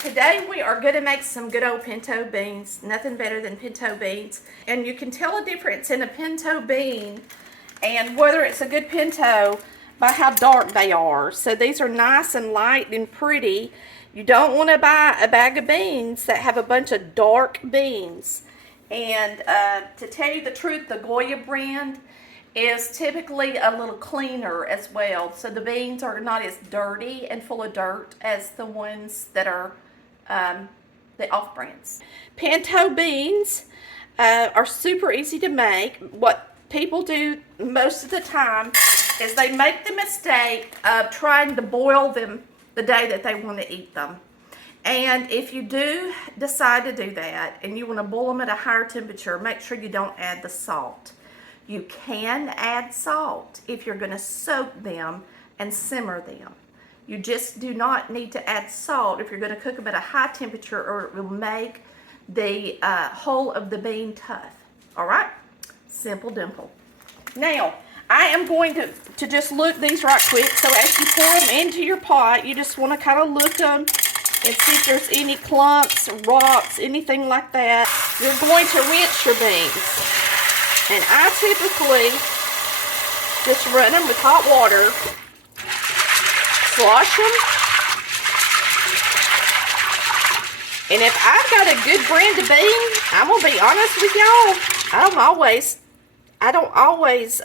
Today we are going to make some good old pinto beans. Nothing better than pinto beans. And you can tell a difference in a pinto bean and whether it's a good pinto by how dark they are. So these are nice and light and pretty. You don't want to buy a bag of beans that have a bunch of dark beans. And to tell you the truth, the Goya brand is typically a little cleaner as well. So the beans are not as dirty and full of dirt as the ones that are the off-brands. Pinto beans are super easy to make. What people do most of the time is they make the mistake of trying to boil them the day that they want to eat them. And if you do decide to do that and you want to boil them at a higher temperature, make sure you don't add the salt. You can add salt if you're going to soak them and simmer them. You just do not need to add salt if you're going to cook them at a high temperature, or it will make the whole of the bean tough. All right? Simple dimple. Now, I am going to just look these right quick. So as you pour them into your pot, you just want to kind of look them and see if there's any clumps, rocks, anything like that. You're going to rinse your beans. And I typically just run them with hot water, slosh them. And if I've got a good brand of bean, I'm going to be honest with y'all, I don't always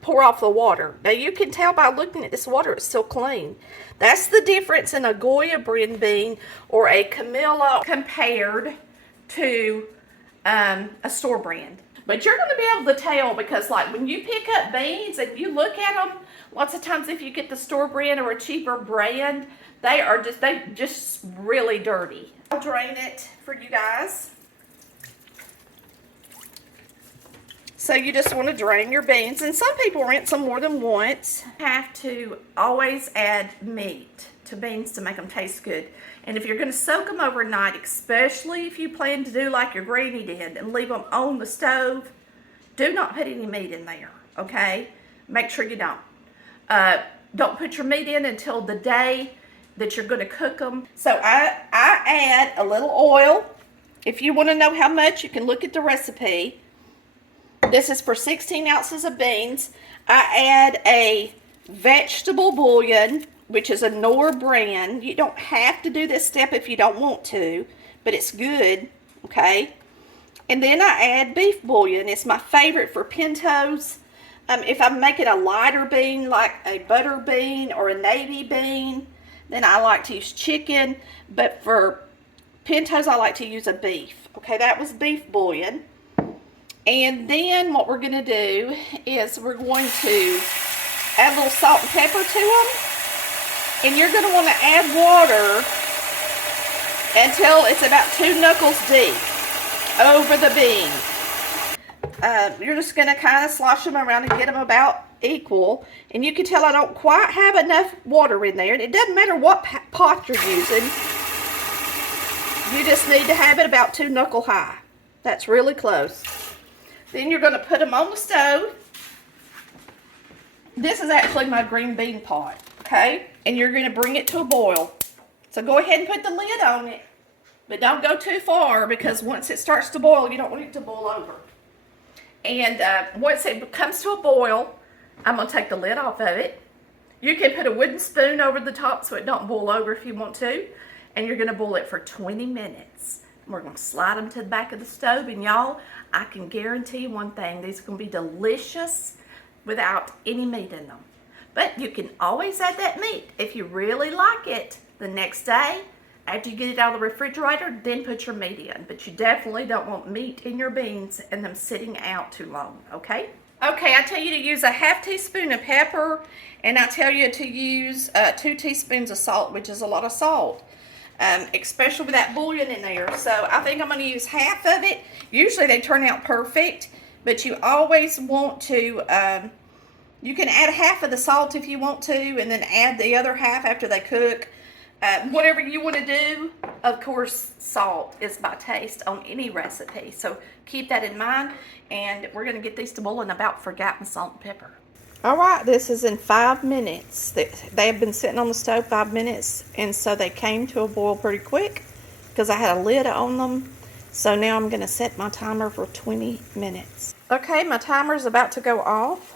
pour off the water. Now you can tell by looking at this water, it's still clean. That's the difference in a Goya brand bean or a Camilla compared to a store brand. But you're going to be able to tell, because like when you pick up beans and you look at them, lots of times if you get the store brand or a cheaper brand, they just really dirty. I'll drain it for you guys. So you just want to drain your beans, and some people rinse them more than once. You have to always add meat to beans to make them taste good. And if you're going to soak them overnight, especially if you plan to do like your granny did and leave them on the stove, do not put any meat in there, okay? Make sure you don't. Don't put your meat in until the day that you're going to cook them. So I add a little oil. If you want to know how much, you can look at the recipe. This is for 16 ounces of beans. I add a vegetable bouillon, which is a Knorr brand. You don't have to do this step if you don't want to, but it's good, okay? And then I add beef bouillon. It's my favorite for pintos. If I'm making a lighter bean, like a butter bean or a navy bean, then I like to use chicken. But for pintos, I like to use a beef. Okay, that was beef bouillon. And then what we're going to do is we're going to add a little salt and pepper to them. And you're going to want to add water until it's about 2 knuckles deep over the bean. You're just going to kind of slosh them around and get them about equal. And you can tell I don't quite have enough water in there. And it doesn't matter what pot you're using. You just need to have it about 2 knuckle high. That's really close. Then you're going to put them on the stove. This is actually my green bean pot, okay? And you're going to bring it to a boil. So go ahead and put the lid on it. But don't go too far, because once it starts to boil, you don't want it to boil over. And once it comes to a boil, I'm going to take the lid off of it. You can put a wooden spoon over the top so it don't boil over if you want to. And you're going to boil it for 20 minutes. We're going to slide them to the back of the stove. And y'all, I can guarantee you one thing. These are going to be delicious without any meat in them. But you can always add that meat if you really like it the next day. After you get it out of the refrigerator, then put your meat in. But you definitely don't want meat in your beans and them sitting out too long, okay? Okay, I tell you to use a ½ teaspoon of pepper, and I tell you to use 2 teaspoons of salt, which is a lot of salt. Especially with that bouillon in there. So I think I'm going to use half of it. Usually they turn out perfect, but you always want to, you can add half of the salt if you want to, and then add the other half after they cook. Whatever you want to do. Of course, salt is by taste on any recipe, so keep that in mind. And we're going to get these to boil in about forgotten salt and pepper. All right, this is in 5 minutes. They have been sitting on the stove 5 minutes, and so they came to a boil pretty quick because I had a lid on them. So now I'm going to set my timer for 20 minutes. Okay, my timer is about to go off.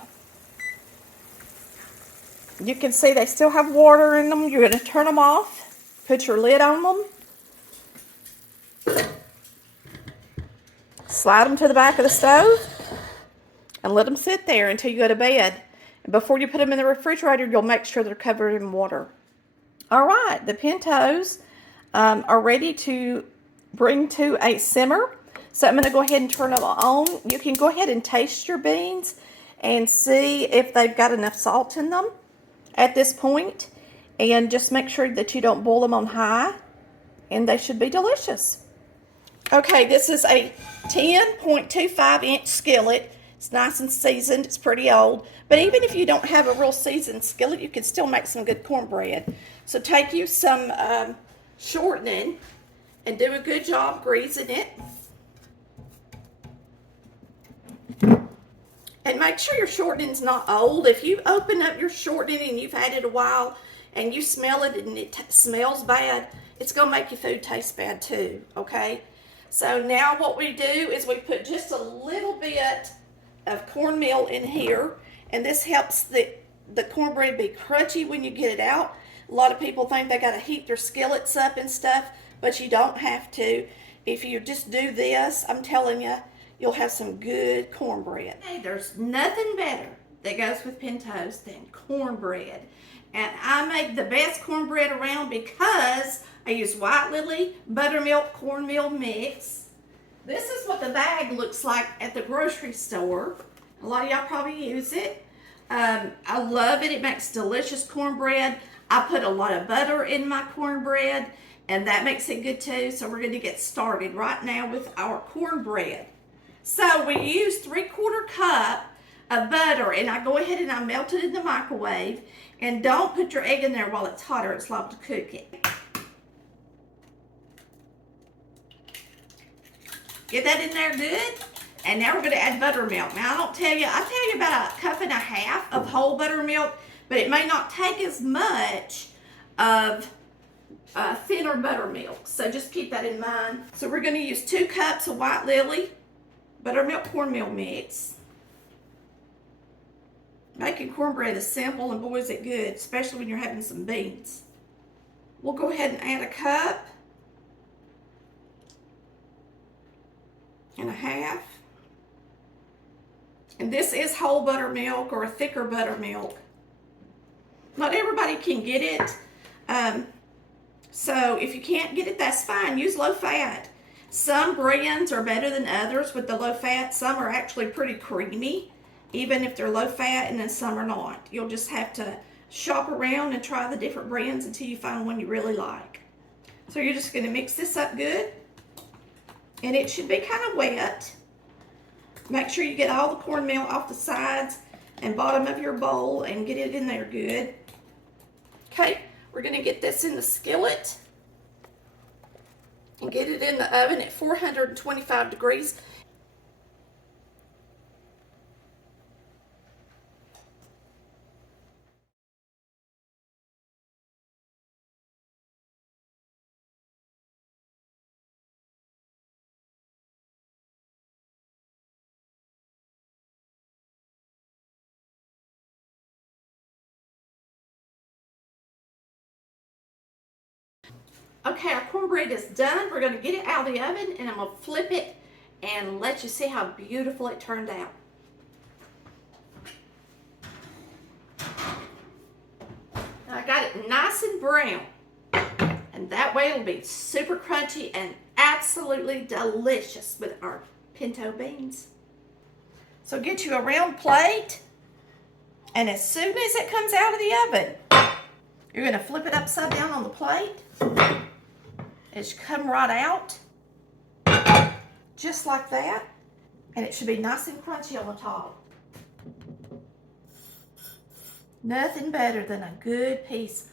You can see they still have water in them. You're going to turn them off, put your lid on them, slide them to the back of the stove, and let them sit there until you go to bed. And before you put them in the refrigerator, you'll make sure they're covered in water. All right, the pintos are ready to bring to a simmer. So I'm going to go ahead and turn them on. You can go ahead and taste your beans and see if they've got enough salt in them at this point. And just make sure that you don't boil them on high, and they should be delicious. Okay, this is a 10.25-inch skillet. It's nice and seasoned. It's pretty old. But even if you don't have a real seasoned skillet, you can still make some good cornbread. So take you some shortening and do a good job greasing it. And make sure your shortening's not old. If you open up your shortening and you've had it a while and you smell it and it smells bad, it's going to make your food taste bad too, okay? So now what we do is we put just a little bit of cornmeal in here, and this helps the cornbread be crunchy when you get it out. A lot of people think they got to heat their skillets up and stuff, but you don't have to. If you just do this, I'm telling you, you'll have some good cornbread. Hey, there's nothing better that goes with pintos than cornbread. And I make the best cornbread around because I use white lily buttermilk cornmeal mix. This is what the bag looks like at the grocery store. A lot of y'all probably use it. I love it. It makes delicious cornbread. I put a lot of butter in my cornbread, and that makes it good too. So we're going to get started right now with our cornbread. So we use 3/4 cup of butter, and I go ahead and I melt it in the microwave. And don't put your egg in there while it's hot, or it's liable to cook it. Get that in there good. And now we're going to add buttermilk. Now I tell you about 1.5 cups of whole buttermilk, but it may not take as much of thinner buttermilk. So just keep that in mind. So we're going to use 2 cups of white lily buttermilk cornmeal mix. Making cornbread is simple, and boy is it good, especially when you're having some beans. We'll go ahead and add 1.5 cups. And this is whole buttermilk or a thicker buttermilk. Not everybody can get it. So if you can't get it, that's fine. Use low fat. Some brands are better than others with the low fat. Some are actually pretty creamy, even if they're low fat, and then some are not. You'll just have to shop around and try the different brands until you find one you really like. So you're just going to mix this up good, and it should be kind of wet. Make sure you get all the cornmeal off the sides and bottom of your bowl and get it in there good. Okay, we're going to get this in the skillet and get it in the oven at 425 degrees. Okay, our cornbread is done. We're going to get it out of the oven, and I'm going to flip it and let you see how beautiful it turned out. I got it nice and brown, and that way it'll be super crunchy and absolutely delicious with our pinto beans. So get you a round plate, and as soon as it comes out of the oven, you're going to flip it upside down on the plate. It should come right out, just like that, and it should be nice and crunchy on the top. Nothing better than a good piece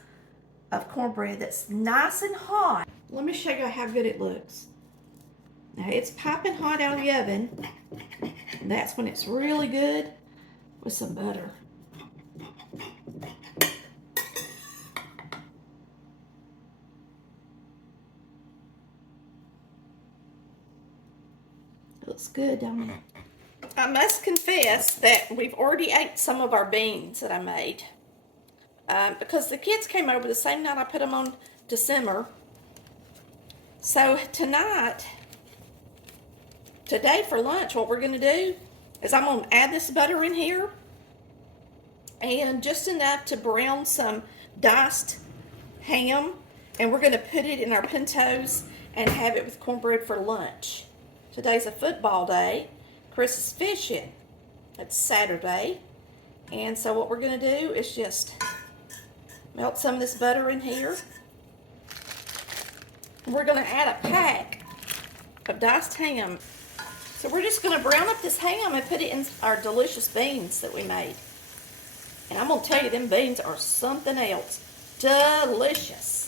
of cornbread that's nice and hot. Let me show you how good it looks. Now it's piping hot out of the oven, and that's when it's really good with some butter. Looks good, don't it? I must confess that we've already ate some of our beans that I made. Because the kids came over the same night I put them on to simmer. So today for lunch, what we're going to do is I'm going to add this butter in here. And just enough to brown some diced ham. And we're going to put it in our pintos and have it with cornbread for lunch. Today's a football day. Chris is fishing. It's Saturday. And so what we're going to do is just melt some of this butter in here. And we're going to add a pack of diced ham. So we're just going to brown up this ham and put it in our delicious beans that we made. And I'm going to tell you, them beans are something else. Delicious.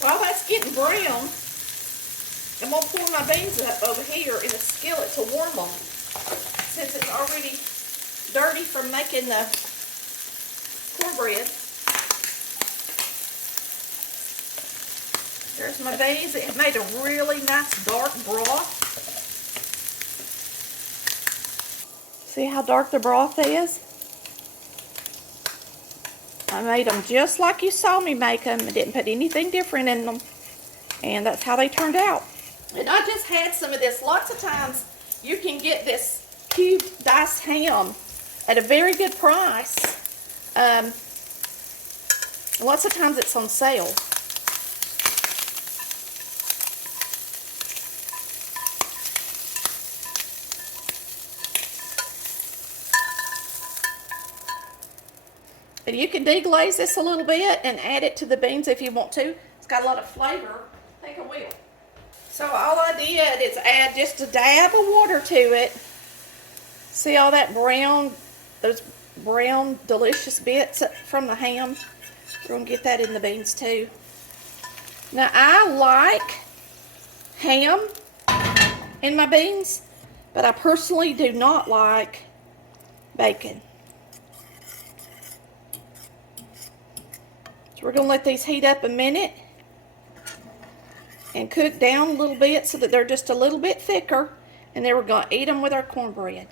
While that's getting brown, I'm going to pour my beans up over here in a skillet to warm them. Since it's already dirty from making the cornbread. There's my beans. It made a really nice dark broth. See how dark the broth is? I made them just like you saw me make them. I didn't put anything different in them. And that's how they turned out. And I just had some of this. Lots of times you can get this cubed diced ham at a very good price. Lots of times it's on sale. And you can deglaze this a little bit and add it to the beans if you want to. It's got a lot of flavor. I think I will. So all I did is add just a dab of water to it. See all that brown, those brown delicious bits from the ham? We're going to get that in the beans too. Now I like ham in my beans, but I personally do not like bacon. So we're going to let these heat up a minute and cook down a little bit so that they're just a little bit thicker. And then we're going to eat them with our cornbread.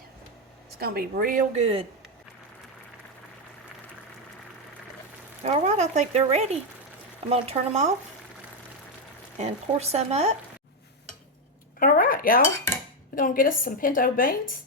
It's going to be real good. All right, I think they're ready. I'm going to turn them off and pour some up. All right, y'all. We're going to get us some pinto beans.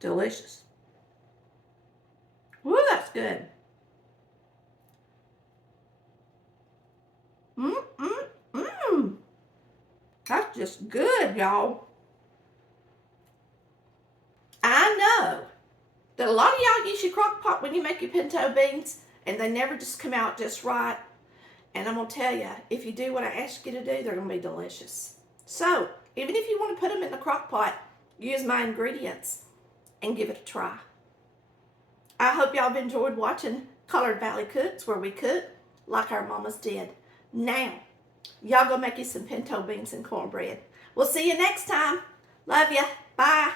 Delicious. Woo, that's good. That's just good, y'all. I know that a lot of y'all use your crock pot when you make your pinto beans, and they never just come out just right. And I'm going to tell you, if you do what I ask you to do, they're going to be delicious. So, even if you want to put them in the crock pot, use my ingredients and give it a try. I hope y'all have enjoyed watching Colored Valley Cooks, where we cook like our mamas did. Now, y'all go make you some pinto beans and cornbread. We'll see you next time. Love ya. Bye.